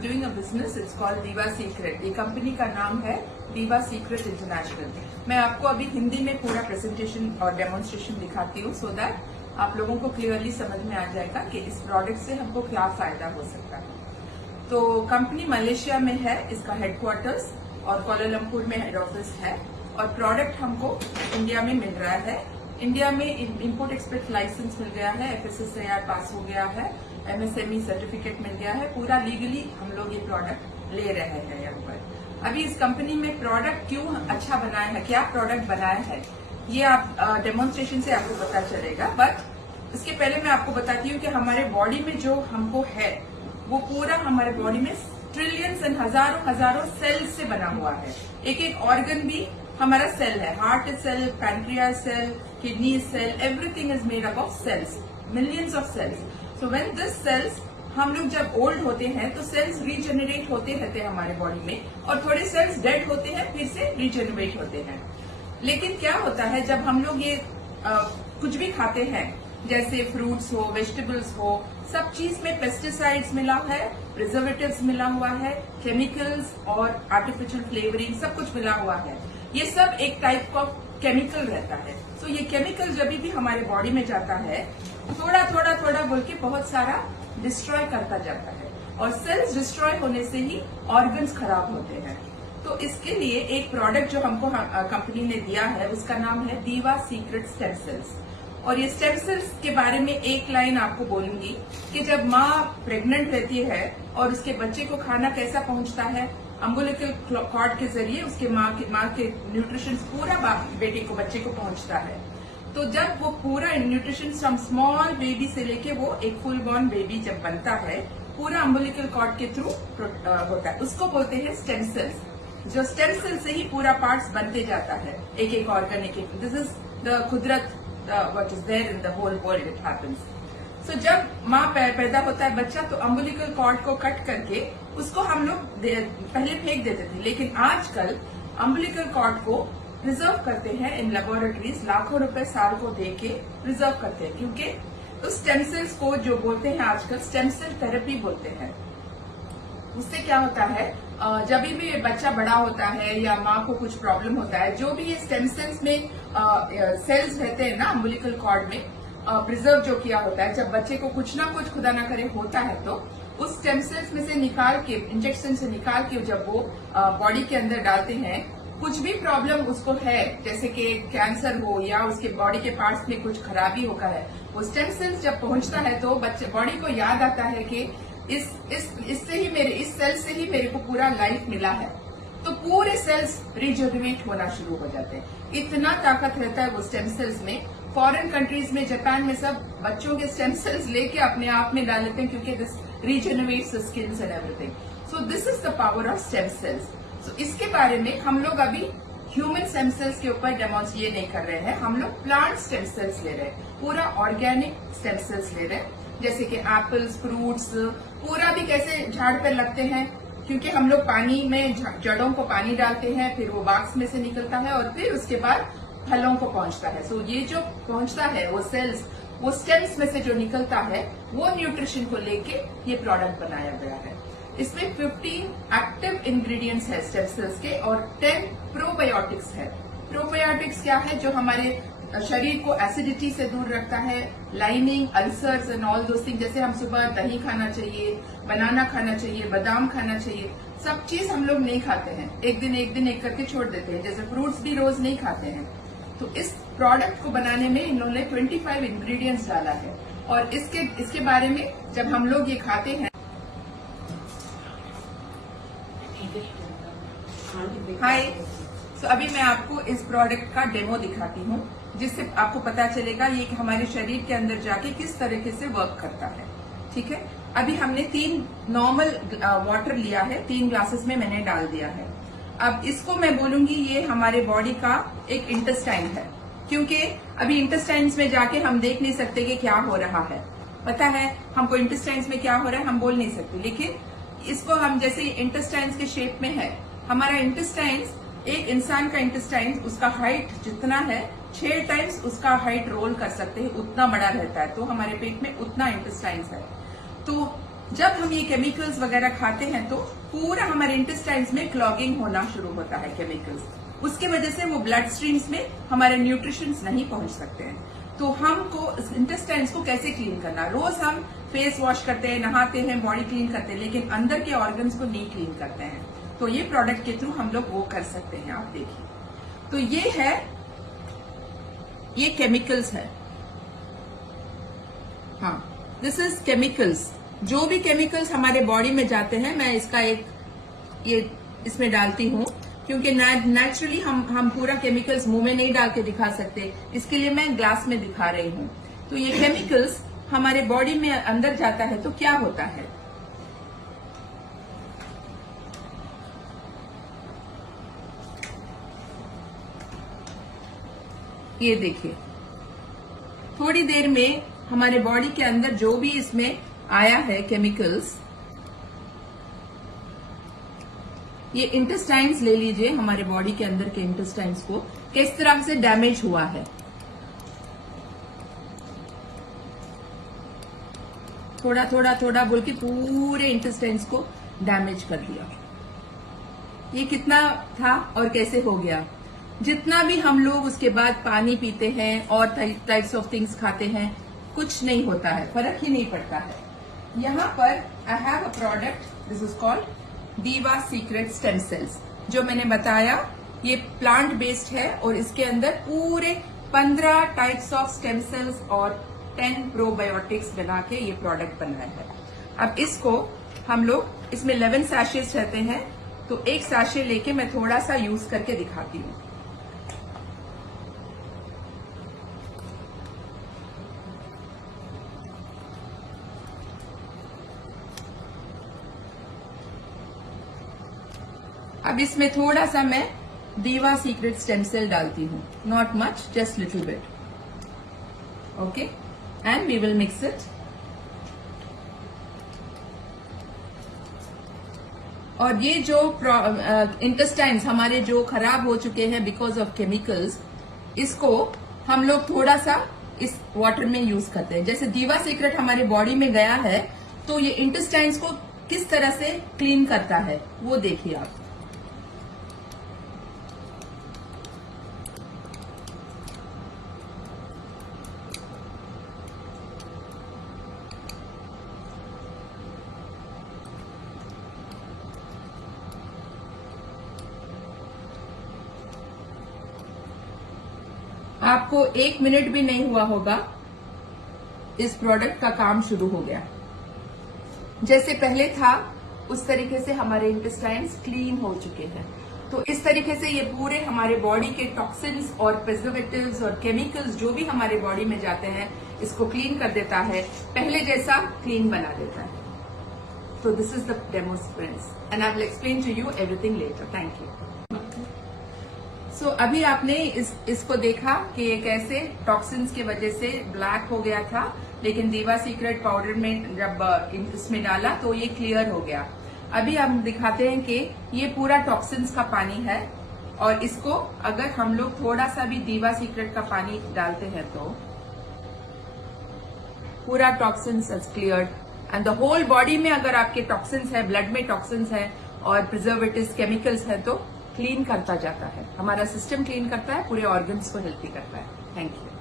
doing a business. It's called Diva Secret. ये company का नाम है Diva Secret International. मैं आपको अभी हिंदी में पूरा प्रेजेंटेशन और डेमोन्स्ट्रेशन दिखाती हूँ, so that आप लोगों को क्लियरली समझ में आ जाएगा कि इस प्रोडक्ट से हमको क्या फायदा हो सकता है। तो कंपनी मलेशिया में है, इसका हेडक्वार्टर्स और कोलालमपुर में हेड ऑफिस है, और प्रोडक्ट हमको इंडिया में मिल रहा है। इंडिया में इंपोर्ट एक्सपोर्ट लाइसेंस मिल गया है, FSSAI पास हो गया है, MSME सर्टिफिकेट मिल गया है, पूरा लीगली हम लोग ये प्रोडक्ट ले रहे हैं यहाँ पर। अभी इस कंपनी में प्रोडक्ट क्यों अच्छा बनाया है, क्या प्रोडक्ट बनाया है, ये आप डेमोन्स्ट्रेशन से आपको पता चलेगा। बट इसके पहले मैं आपको बताती हूँ कि हमारे बॉडी में जो हमको है वो पूरा हमारे बॉडी में ट्रिलियंस एंड हजारों सेल्स से बना हुआ है। एक एक ऑर्गन भी हमारा सेल है, heart cell, pancreas cell, kidney cell, everything is made up of cells, millions of cells. So when this cells, हम लोग जब ओल्ड होते हैं तो सेल्स रीजेनरेट होते रहते हैं हमारे बॉडी में, और थोड़े सेल्स डेड होते हैं फिर से रीजेनरेट होते हैं। लेकिन क्या होता है जब हम लोग ये कुछ भी खाते हैं, जैसे फ्रूट्स हो, वेजिटेबल्स हो, सब चीज में पेस्टिसाइड्स मिला है, प्रिजर्वेटिव्स मिला हुआ है, केमिकल्स और आर्टिफिशियल फ्लेवरिंग सब कुछ मिला हुआ है। ये सब एक टाइप का केमिकल रहता है। तो ये केमिकल जब भी हमारे बॉडी में जाता है, थोड़ा बोल के बहुत सारा डिस्ट्रॉय करता जाता है, और सेल्स डिस्ट्रॉय होने से ही ऑर्गन्स खराब होते हैं। तो इसके लिए एक प्रोडक्ट जो हमको कंपनी ने दिया है, उसका नाम है दीवा सीक्रेट स्टेम सेल्स। और ये स्टेम सेल्स के बारे में एक लाइन आपको बोलूंगी कि जब माँ प्रेग्नेंट रहती है और उसके बच्चे को खाना कैसा पहुंचता है, अम्बिलिकल कॉर्ड के जरिए उसके माँ के न्यूट्रिशन पूरा बेटे को, बच्चे को पहुंचता है। तो जब वो पूरा न्यूट्रिशन फ्रॉम स्मॉल बेबी से लेके वो एक फुल बॉर्न बेबी जब बनता है, पूरा अम्बिलिकल कॉर्ड के थ्रू होता है, उसको बोलते हैं स्टेम सेल्स। जो स्टेम सेल से ही पूरा पार्ट्स बनते जाता है, एक एक ऑर्गन, एक एक। दिस इज द कुदरत, what is there in the whole world, it happens. So जब माँ पैदा होता है बच्चा, तो अम्बिलिकल कॉर्ड को कट करके उसको हम लोग पहले फेंक देते थे, लेकिन आजकल अम्बिलिकल कॉर्ड को प्रिजर्व करते हैं इन लेबोरेटरीज, लाखों रुपए साल को दे के प्रिजर्व करते हैं, क्योंकि उस स्टेम सेल्स को जो बोलते हैं आजकल स्टेम सेल थेरेपी बोलते हैं। उससे क्या होता है, जब भी बच्चा बड़ा होता है या माँ को कुछ प्रॉब्लम होता है, जो भी ये स्टेम सेल्स में सेल्स रहते हैं ना अम्बिलिकल कॉर्ड में, प्रिजर्व जो किया होता है, जब बच्चे को कुछ ना कुछ खुदा ना करे होता है, तो उस स्टेम सेल्स में से निकाल के, इंजेक्शन से निकाल के जब वो बॉडी के अंदर डालते हैं, कुछ भी प्रॉब्लम उसको है, जैसे कि कैंसर हो या उसके बॉडी के पार्ट्स में कुछ खराबी होगा है, वो स्टेम सेल्स जब पहुंचता है तो बच्चे बॉडी को याद आता है कि इस सेल से ही मेरे को पूरा लाइफ मिला है, तो पूरे सेल्स रिजेनरेट होना शुरू हो जाते हैं। इतना ताकत रहता है वो स्टेम सेल्स में। फॉरेन कंट्रीज में, जापान में सब बच्चों के स्टेम सेल्स लेके अपने आप में डाल लेते हैं, क्योंकि this regenerates the skins and everything. So this is the power of stem cells. So इसके बारे में हम लोग अभी ह्यूमन स्टेम सेल्स के ऊपर डेमोन्स्ट्रेट नहीं कर रहे हैं, हम लोग प्लांट स्टेम सेल्स ले रहे हैं, पूरा ऑर्गेनिक स्टेम सेल्स ले रहे हैं, जैसे कि एप्पल्स, फ्रूट्स, पूरा भी कैसे झाड़ पर लगते हैं, क्योंकि हम लोग पानी में जड़ों को पानी डालते हैं, फिर वो बाक्स में से निकलता है और फिर उसके बाद फलों को पहुंचता है। सो ये जो पहुंचता है वो सेल्स, वो स्टेम्स में से जो निकलता है, वो न्यूट्रिशन को लेके ये प्रोडक्ट बनाया गया है। इसमें 15 एक्टिव इंग्रेडिएंट्स है स्टेम सेल्स के, और 10 प्रोबायोटिक्स है। प्रोबायोटिक्स क्या है, जो हमारे शरीर को एसिडिटी से दूर रखता है, lining, ulcers and all those thing. जैसे हम सुबह दही खाना चाहिए, बनाना खाना चाहिए, बादाम खाना चाहिए, सब चीज हम लोग नहीं खाते हैं, एक दिन एक करके छोड़ देते हैं, जैसे फ्रूट्स भी रोज नहीं खाते हैं। तो इस प्रोडक्ट को बनाने में इन्होंने 25 इंग्रेडिएंट्स डाला है, और इसके बारे में जब हम लोग ये खाते हैं। हाय, तो अभी मैं आपको इस प्रोडक्ट का डेमो दिखाती हूँ, जिससे आपको पता चलेगा ये हमारे शरीर के अंदर जाके किस तरीके से वर्क करता है। ठीक है, अभी हमने 3 नॉर्मल वाटर लिया है, 3 ग्लासेस में मैंने डाल दिया है। अब इसको मैं बोलूंगी ये हमारे बॉडी का एक इंटेस्टाइन है, क्योंकि अभी इंटेस्टाइन्स में जाके हम देख नहीं सकते कि क्या हो रहा है। पता है हमको इंटेस्टाइन्स में क्या हो रहा है, हम बोल नहीं सकते, लेकिन इसको हम जैसे इंटेस्टाइन्स के शेप में है, हमारा इंटेस्टाइन्स, एक इंसान का इंटेस्टाइन, उसका हाइट जितना है 6 टाइम्स उसका हाइट रोल कर सकते हैं, उतना बड़ा रहता है, तो हमारे पेट में उतना इंटेस्टाइन्स है। तो जब हम ये केमिकल्स वगैरह खाते हैं तो पूरा हमारे इंटेस्टाइन्स में क्लॉगिंग होना शुरू होता है केमिकल्स, उसके वजह से वो ब्लड स्ट्रीम्स में हमारे न्यूट्रिशंस नहीं पहुंच सकते हैं। तो हमको इंटेस्टाइन्स को कैसे क्लीन करना, रोज हम फेस वॉश करते हैं, नहाते हैं, बॉडी क्लीन करते हैं, लेकिन अंदर के ऑर्गन्स को नहीं क्लीन करते हैं। तो ये प्रोडक्ट के थ्रू हम लोग वो कर सकते हैं। आप देखिए, तो ये है, ये केमिकल्स है। हाँ, दिस इज केमिकल्स। जो भी केमिकल्स हमारे बॉडी में जाते हैं, मैं इसका एक ये इसमें डालती हूँ, क्योंकि नेचुरली हम पूरा केमिकल्स मुंह में नहीं डाल के दिखा सकते, इसके लिए मैं ग्लास में दिखा रही हूँ। तो ये केमिकल्स हमारे बॉडी में अंदर जाता है तो क्या होता है, ये देखिए, थोड़ी देर में हमारे बॉडी के अंदर जो भी इसमें आया है केमिकल्स, ये इंटेस्टाइन्स ले लीजिए, हमारे बॉडी के अंदर के इंटेस्टाइन्स को किस तरह से डैमेज हुआ है। थोड़ा थोड़ा थोड़ा बोल के पूरे इंटेस्टाइन्स को डैमेज कर दिया। ये कितना था और कैसे हो गया। जितना भी हम लोग उसके बाद पानी पीते हैं और टाइप्स ऑफ थिंग्स खाते हैं, कुछ नहीं होता है, फर्क ही नहीं पड़ता है। यहाँ पर I have a product, this is called दीवा सीक्रेट स्टेम सेल्स। जो मैंने बताया ये प्लांट बेस्ड है और इसके अंदर पूरे 15 टाइप्स ऑफ स्टेम सेल्स और 10 प्रोबायोटिक्स बना के ये प्रोडक्ट बनाया है। अब इसको हम लोग, इसमें 11 सैशेस रहते हैं, तो एक सैशे लेके मैं थोड़ा सा यूज करके दिखाती हूँ। अब इसमें थोड़ा सा मैं दीवा सीक्रेट स्टेम सेल डालती हूँ, not much, just little bit, okay, and we will mix it. और ये जो इंटेस्टाइन्स हमारे जो खराब हो चुके हैं बिकॉज ऑफ केमिकल्स, इसको हम लोग थोड़ा सा इस वाटर में यूज करते हैं। जैसे दीवा सीक्रेट हमारे बॉडी में गया है तो ये इंटेस्टाइन्स को किस तरह से क्लीन करता है वो देखिए आप। आपको 1 मिनट भी नहीं हुआ होगा, इस प्रोडक्ट का काम शुरू हो गया। जैसे पहले था उस तरीके से हमारे इंटेस्टाइन्स क्लीन हो चुके हैं। तो इस तरीके से ये पूरे हमारे बॉडी के टॉक्सिन्स और प्रिजर्वेटिव्स और केमिकल्स जो भी हमारे बॉडी में जाते हैं, इसको क्लीन कर देता है, पहले जैसा क्लीन बना देता है। तो this is the demo friends and I will explain to you everything later. Thank you. So अभी आपने इसको देखा कि ये कैसे टॉक्सिन्स की वजह से ब्लैक हो गया था, लेकिन दीवा सीक्रेट पाउडर में जब इसमें डाला तो ये क्लियर हो गया। अभी हम दिखाते हैं कि ये पूरा टॉक्सिन्स का पानी है, और इसको अगर हम लोग थोड़ा सा भी दीवा सीक्रेट का पानी डालते हैं तो पूरा toxins is cleared, and the whole body में अगर आपके टॉक्सिन्स है, ब्लड में टॉक्सिन्स है और प्रिजर्वेटिव्स केमिकल्स है तो क्लीन करता जाता है। हमारा सिस्टम क्लीन करता है, पूरे ऑर्गन्स को हेल्थी करता है। Thank you.